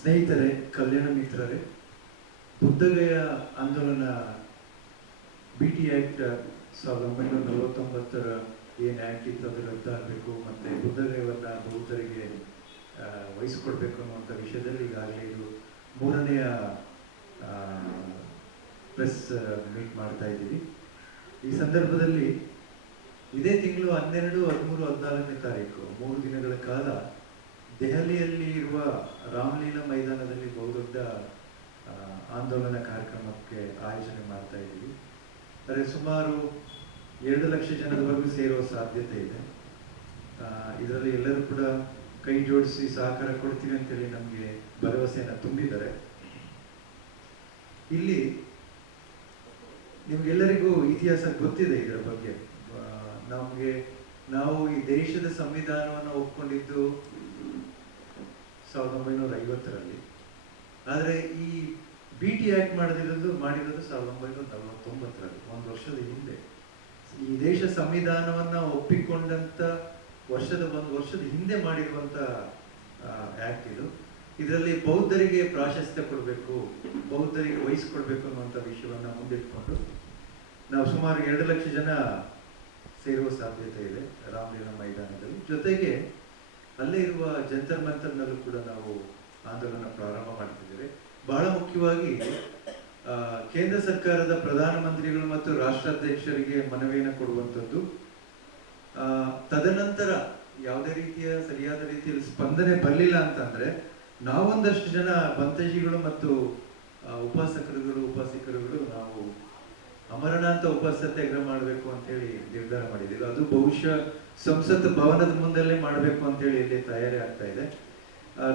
ಸ್ನೇಹಿತರೆ, ಕಲ್ಯಾಣ ಮಿತ್ರರೇ, ಬುದ್ಧಗಯ ಆಂದೋಲನ ಬಿ ಟಿ ಆ್ಯಕ್ಟ್ ಸಾವಿರದ ಒಂಬೈನೂರ ನಲವತ್ತೊಂಬತ್ತರ ಏನು ಆ್ಯಕ್ಟ್ ಇತ್ತು, ಅದು ರದ್ದಾಗಬೇಕು ಮತ್ತು ಬುದ್ಧಗಯವನ್ನು ಬೌದ್ಧರಿಗೆ ವಹಿಸಿಕೊಡ್ಬೇಕು ಅನ್ನುವಂಥ ವಿಷಯದಲ್ಲಿ ಈಗಾಗಲೇ ಇದು ಮೂರನೆಯ ಪ್ರೆಸ್ ಮೀಟ್ ಮಾಡ್ತಾ ಇದ್ದೀವಿ. ಈ ಸಂದರ್ಭದಲ್ಲಿ ಇದೇ ತಿಂಗಳು ಹನ್ನೆರಡು, ಹದಿಮೂರು, ಹದಿನಾಲ್ಕನೇ ತಾರೀಕು, ಮೂರು ದಿನಗಳ ಕಾಲ ದೆಹಲಿಯಲ್ಲಿ ಇರುವ ರಾಮಲೀಲಾ ಮೈದಾನದಲ್ಲಿ ಬಹುದೊಡ್ಡ ಆಂದೋಲನ ಕಾರ್ಯಕ್ರಮಕ್ಕೆ ಆಯೋಜನೆ ಮಾಡ್ತಾ ಇದ್ದೀವಿ. ಆದರೆ ಸುಮಾರು ಎರಡು ಲಕ್ಷ ಜನದವರೆಗೂ ಸೇರುವ ಸಾಧ್ಯತೆ ಇದೆ. ಇದರಲ್ಲಿ ಎಲ್ಲರೂ ಕೂಡ ಕೈ ಜೋಡಿಸಿ ಸಹಕಾರ ಕೊಡ್ತೀವಿ ಅಂತೇಳಿ ನಮಗೆ ಭರವಸೆಯನ್ನು ತುಂಬಿದ್ದಾರೆ. ಇಲ್ಲಿ ನಿಮ್ಗೆಲ್ಲರಿಗೂ ಇತಿಹಾಸ ಗೊತ್ತಿದೆ ಇದರ ಬಗ್ಗೆ. ನಮ್ಗೆ ನಾವು ಈ ದೇಶದ ಸಂವಿಧಾನವನ್ನು ಒಪ್ಕೊಂಡಿದ್ದು ಸಾವಿರದ ಒಂಬೈನೂರ ಐವತ್ತರಲ್ಲಿ. ಆದರೆ ಈ ಬಿ ಟಿ ಆಕ್ಟ್ ಮಾಡಿದಿರೋದು, ಮಾಡಿರೋದು ಸಾವಿರದ ಒಂಬೈನೂರ ನಲವತ್ತೊಂಬತ್ತರಲ್ಲಿ, ಒಂದು ವರ್ಷದ ಹಿಂದೆ. ಈ ದೇಶ ಸಂವಿಧಾನವನ್ನ ಒಪ್ಪಿಕೊಂಡಂತ ವರ್ಷದ, ಒಂದು ವರ್ಷದ ಹಿಂದೆ ಮಾಡಿರುವಂಥ ಆಕ್ಟ್ ಇದು. ಇದರಲ್ಲಿ ಬೌದ್ಧರಿಗೆ ಪ್ರಾಶಸ್ತ್ಯ ಕೊಡಬೇಕು, ಬೌದ್ಧರಿಗೆ ವಹಿಸ್ಕೊಡ್ಬೇಕು ಅನ್ನುವಂಥ ವಿಷಯವನ್ನ ಮುಂದಿಟ್ಕೊಂಡು ನಾವು ಸುಮಾರು ಎರಡು ಲಕ್ಷ ಜನ ಸೇರುವ ಸಾಧ್ಯತೆ ಇದೆ ರಾಮಲೀಲಾ ಮೈದಾನದಲ್ಲಿ. ಜೊತೆಗೆ ಅಲ್ಲೇ ಇರುವ ಜಂತರ್ ಮಂತರ್ನಲ್ಲೂ ಕೂಡ ನಾವು ಆಂದೋಲನ ಪ್ರಾರಂಭ ಮಾಡ್ತಿದ್ದೇವೆ. ಬಹಳ ಮುಖ್ಯವಾಗಿ ಕೇಂದ್ರ ಸರ್ಕಾರದ ಪ್ರಧಾನಮಂತ್ರಿಗಳು ಮತ್ತು ರಾಷ್ಟ್ರಾಧ್ಯಕ್ಷರಿಗೆ ಮನವಿಯನ್ನು ಕೊಡುವಂಥದ್ದು ತದನಂತರ ಯಾವುದೇ ರೀತಿಯ ಸರಿಯಾದ ರೀತಿಯಲ್ಲಿ ಸ್ಪಂದನೆ ಬರಲಿಲ್ಲ ಅಂತಂದ್ರೆ ನಾವೊಂದಷ್ಟು ಜನ ಬಂತಜಿಗಳು ಮತ್ತು ಉಪಾಸಕರು ಅಮರನಾಥ ಉಪ ಸತ್ಯಾಗ್ರಹ ಮಾಡಬೇಕು ಅಂತ ಹೇಳಿ ನಿರ್ಧಾರ ಮಾಡಿದ್ದೀವಿ. ಅದು ಬಹುಶಃ ಸಂಸತ್ ಭವನದ ಮುಂದಲ್ಲೇ ಮಾಡಬೇಕು ಅಂತ ಹೇಳಿ ಇಲ್ಲಿ ತಯಾರಿ ಆಗ್ತಾ ಇದೆ.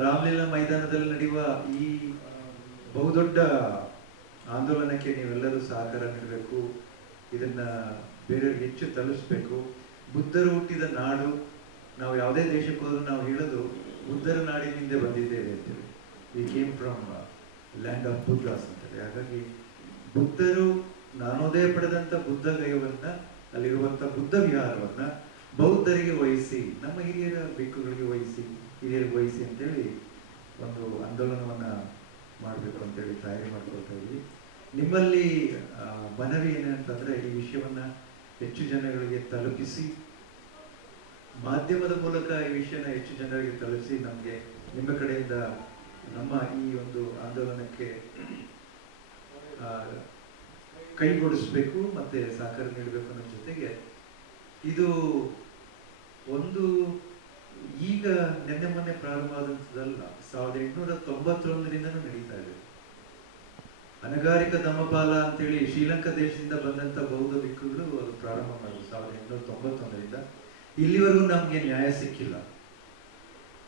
ರಾಮಲೀಲಾ ಮೈದಾನದಲ್ಲಿ ನಡೆಯುವ ಈ ಬಹುದೊಡ್ಡ ಆಂದೋಲನಕ್ಕೆ ನೀವೆಲ್ಲರೂ ಸಹಕಾರ ನೀಡಬೇಕು. ಇದನ್ನ ಬೇರೆ ಹೆಚ್ಚು ತಲುಪಿಸ್ಬೇಕು. ಬುದ್ಧರು ಹುಟ್ಟಿದ ನಾಡು, ನಾವು ಯಾವುದೇ ದೇಶಕ್ಕೆ ಹೋದ್ರೂ ನಾವು ಹೇಳೋದು, ಬುದ್ಧರ ನಾಡಿನಿಂದ ಬಂದಿದ್ದೇವೆ ಅಂತೇಳಿ. We came from land of Buddhas ಅಂತೇಳಿ. ಹಾಗಾಗಿ ಬುದ್ಧರು ನಾನೋದಯ ಪಡೆದಂತ ಬುದ್ಧ ಗಯವನ್ನ ಅಲ್ಲಿರುವಂತ ಬುದ್ಧ ವಿಹಾರವನ್ನ ಬೌದ್ಧರಿಗೆ ವಹಿಸಿ, ನಮ್ಮ ಹಿರಿಯರ ಭಿಕ್ಕುಗಳಿಗೆ ವಹಿಸಿ, ಹಿರಿಯರಿಗೆ ವಹಿಸಿ ಅಂತೇಳಿ ಒಂದು ಆಂದೋಲನವನ್ನ ಮಾಡಬೇಕು ಅಂತೇಳಿ ತಯಾರಿ ಮಾಡ್ಕೊಳ್ತಾ ಇದ್ವಿ. ನಿಮ್ಮಲ್ಲಿ ಮನವಿ ಏನಂತಂದ್ರೆ ಈ ವಿಷಯವನ್ನ ಹೆಚ್ಚು ಜನಗಳಿಗೆ ತಲುಪಿಸಿ, ಮಾಧ್ಯಮದ ಮೂಲಕ ಈ ವಿಷಯನ ಹೆಚ್ಚು ಜನರಿಗೆ ತಲುಪಿಸಿ ನಮಗೆ ನಿಮ್ಮ ಕಡೆಯಿಂದ ನಮ್ಮ ಈ ಒಂದು ಆಂದೋಲನಕ್ಕೆ ಕೈಗೂಡಿಸ್ಬೇಕು ಮತ್ತೆ ಸಹಕಾರ ನೀಡಬೇಕು ಅನ್ನೋ ಜೊತೆಗೆ ಇದು ಒಂದು ಈಗ ನಿನ್ನೆ ಮೊನ್ನೆ ಪ್ರಾರಂಭ ಆದಂಥದ್ದಲ್ಲ, ಸಾವಿರದ ಎಂಟುನೂರ ತೊಂಬತ್ತೊಂದರಿಂದನೂ ನಡೀತಾ ಇದೆ. ಅನಗಾರಿಕ ಧಮ್ಮಪಾಲ ಅಂತೇಳಿ ಶ್ರೀಲಂಕಾ ದೇಶದಿಂದ ಬಂದಂತ ಬೌದ್ಧ ಭಿಕ್ಕುಗಳು ಅದು ಪ್ರಾರಂಭ ಮಾಡಿದ್ರು, ಸಾವಿರದ ಎಂಟುನೂರ ತೊಂಬತ್ತೊಂದರಿಂದ. ಇಲ್ಲಿವರೆಗೂ ನಮ್ಗೆ ನ್ಯಾಯ ಸಿಕ್ಕಿಲ್ಲ.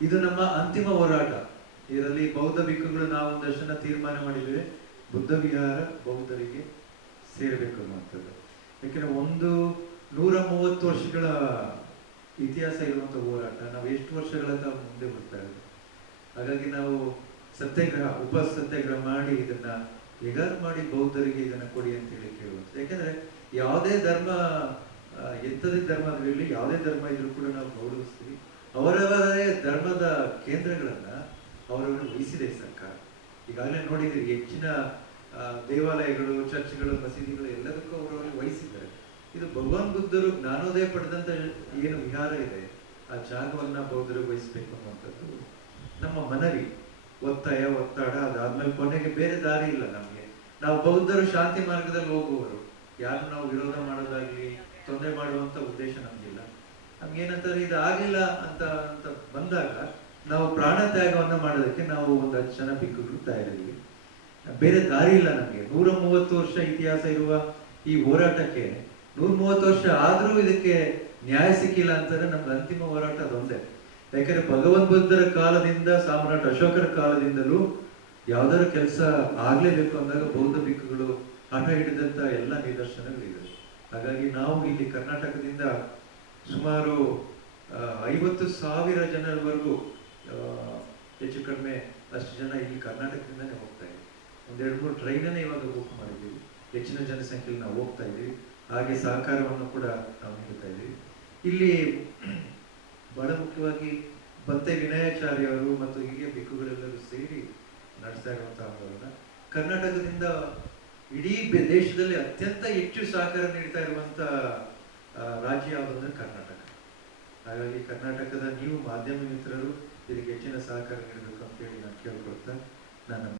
ಇದು ನಮ್ಮ ಅಂತಿಮ ಹೋರಾಟ. ಇದರಲ್ಲಿ ಬೌದ್ಧ ಭಿಕ್ಕುಗಳು ನಾವು ದರ್ಶನ ತೀರ್ಮಾನ ಮಾಡಿದ್ದೇವೆ. ಬುದ್ಧ ವಿಹಾರ ಬೌದ್ಧರಿಗೆ. ಸೇರಬೇಕು ಅನ್ನುವಂಥದ್ದು. ಯಾಕೆಂದ್ರೆ ಒಂದು ನೂರ ಮೂವತ್ತು ವರ್ಷಗಳ ಇತಿಹಾಸ ಇರುವಂಥ ಹೋರಾಟ, ನಾವು ಎಷ್ಟು ವರ್ಷಗಳಿಂದ ಮುಂದೆ ಬರ್ತಾ ಇದ್ದೀವಿ ಹಾಗಾಗಿ ನಾವು ಸತ್ಯಾಗ್ರಹ ಉಪ ಸತ್ಯಾಗ್ರಹ ಮಾಡಿ ಇದನ್ನ ಹೇಗಾರು ಮಾಡಿ ಬೌದ್ಧರಿಗೆ ಇದನ್ನ ಕೊಡಿ ಅಂತ ಹೇಳಿ ಕೇಳುವಂಥದ್ದು. ಯಾಕಂದ್ರೆ ಯಾವುದೇ ಧರ್ಮ ಎಂಥದೇ ಧರ್ಮ ಇರಲಿ, ಯಾವುದೇ ಧರ್ಮ ಇದ್ರೂ ಕೂಡ ನಾವು ಗೌರವಿಸ್ತೀವಿ. ಅವರವರೇ ಧರ್ಮದ ಕೇಂದ್ರಗಳನ್ನ ಅವರವರು ವಹಿಸಿದೆ ಸರ್ಕಾರ. ಈಗಾಗಲೇ ನೋಡಿದ್ರೆ, ಹೆಚ್ಚಿನ ದೇವಾಲಯಗಳು, ಚರ್ಚ್ಗಳು, ಮಸೀದಿಗಳು ಎಲ್ಲದಕ್ಕೂ ಅವರು ವಹಿಸಿದ್ದಾರೆ. ಇದು ಭಗವಾನ್ ಬುದ್ಧರು ಜ್ಞಾನೋದಯ ಪಡೆದಂತ ಏನು ವಿಹಾರ ಇದೆ, ಆ ಜಾಗವನ್ನ ಬೌದ್ಧರು ವಹಿಸ್ಬೇಕು ಅನ್ನುವಂಥದ್ದು ನಮ್ಮ ಮನವಿ. ಒತ್ತಾಯ, ಒತ್ತಡ, ಅದಾದ್ಮೇಲೆ ಕೊನೆಗೆ ಬೇರೆ ದಾರಿ ಇಲ್ಲ ನಮ್ಗೆ. ನಾವು ಬೌದ್ಧರು ಶಾಂತಿ ಮಾರ್ಗದಲ್ಲಿ ಹೋಗುವವರು. ಯಾರು ನಾವು ವಿರೋಧ ಮಾಡೋದಾಗ್ಲಿ, ತೊಂದರೆ ಮಾಡುವಂತ ಉದ್ದೇಶ ನಮ್ಗಿಲ್ಲ. ನಮ್ಗೆ ಏನಂತಾರೆ ಇದು ಆಗಿಲ್ಲ ಅಂತ ಅಂತ ಬಂದಾಗ ನಾವು ಪ್ರಾಣ ತ್ಯಾಗವನ್ನ ಮಾಡೋದಕ್ಕೆ ನಾವು ಒಂದು ಹತ್ತು ಜನ ಬಿಕ್ಕುಗಳು ತಯಾರಿದ್ದೀವಿ. ಬೇರೆ ದಾರಿ ಇಲ್ಲ ನಮಗೆ. ನೂರ ಮೂವತ್ತು ವರ್ಷ ಇತಿಹಾಸ ಇರುವ ಈ ಹೋರಾಟಕ್ಕೆ ನೂರ ಮೂವತ್ತು ವರ್ಷ ಆದರೂ ಇದಕ್ಕೆ ನ್ಯಾಯ ಸಿಕ್ಕಿಲ್ಲ ಅಂತಂದ್ರೆ ನಮ್ದು ಅಂತಿಮ ಹೋರಾಟ ಅದೊಂದೇ ಯಾಕಂದ್ರೆ ಭಗವನ್ ಬುದ್ಧರ ಕಾಲದಿಂದ ಸಾಮ್ರಾಟ್ ಅಶೋಕರ ಕಾಲದಿಂದಲೂ ಯಾವ್ದಾದ್ರು ಕೆಲಸ ಆಗ್ಲೇಬೇಕು ಅಂದಾಗ ಬೌದ್ಧ ಬಿಕ್ಕುಗಳು ಹಠ ಹಿಡಿದಂತ ಎಲ್ಲ ನಿದರ್ಶನಗಳಿವೆ ಹಾಗಾಗಿ ನಾವು ಇಲ್ಲಿ ಕರ್ನಾಟಕದಿಂದ ಸುಮಾರು ಐವತ್ತು ಸಾವಿರ ಜನರವರೆಗೂ ಹೆಚ್ಚು ಕಡಿಮೆ ಅಷ್ಟು ಜನ ಇಲ್ಲಿ ಕರ್ನಾಟಕದಿಂದನೇ ಹೋಗ್ತಾ ಇದ್ದೀವಿ ಒಂದೆರಡು ಮೂರು ಟ್ರೈನನ್ನೇ ಇವಾಗ ಬುಕ್ ಮಾಡಿದ್ದೀವಿ ಹೆಚ್ಚಿನ ಜನಸಂಖ್ಯೆಯಲ್ಲಿ ನಾವು ಹೋಗ್ತಾ ಇದ್ದೀವಿ ಹಾಗೆ ಸಹಕಾರವನ್ನು ಕೂಡ ನಾವು ನೀಡ್ತಾ ಇದ್ದೀವಿ ಇಲ್ಲಿ ಬಹಳ ಮುಖ್ಯವಾಗಿ ಬಂತೆ ವಿನಯಾಚಾರ್ಯ ಅವರು ಮತ್ತು ಹೀಗೆ ಬಿಕ್ಕುಗಳೆಲ್ಲರೂ ಸೇರಿ ನಡೆಸ್ತಾ ಇರುವಂತಹ ಆಂದೋಲನ ಕರ್ನಾಟಕದಿಂದ ಇಡೀ ದೇಶದಲ್ಲಿ ಅತ್ಯಂತ ಹೆಚ್ಚು ಸಹಕಾರ ನೀಡ್ತಾ ಇರುವಂತ ರಾಜ್ಯ ಯಾವುದಂದ್ರೆ ಕರ್ನಾಟಕ. ಹಾಗಾಗಿ ಕರ್ನಾಟಕದ ನೀವು ಮಾಧ್ಯಮ ಮಿತ್ರರು ಇದಕ್ಕೆ ಹೆಚ್ಚಿನ ಸಹಕಾರ ನೀಡಬೇಕು ಅಂತ ಹೇಳಿ ನಾನು ಕೇಳ್ಕೊಳ್ತಾ ನನ್ನ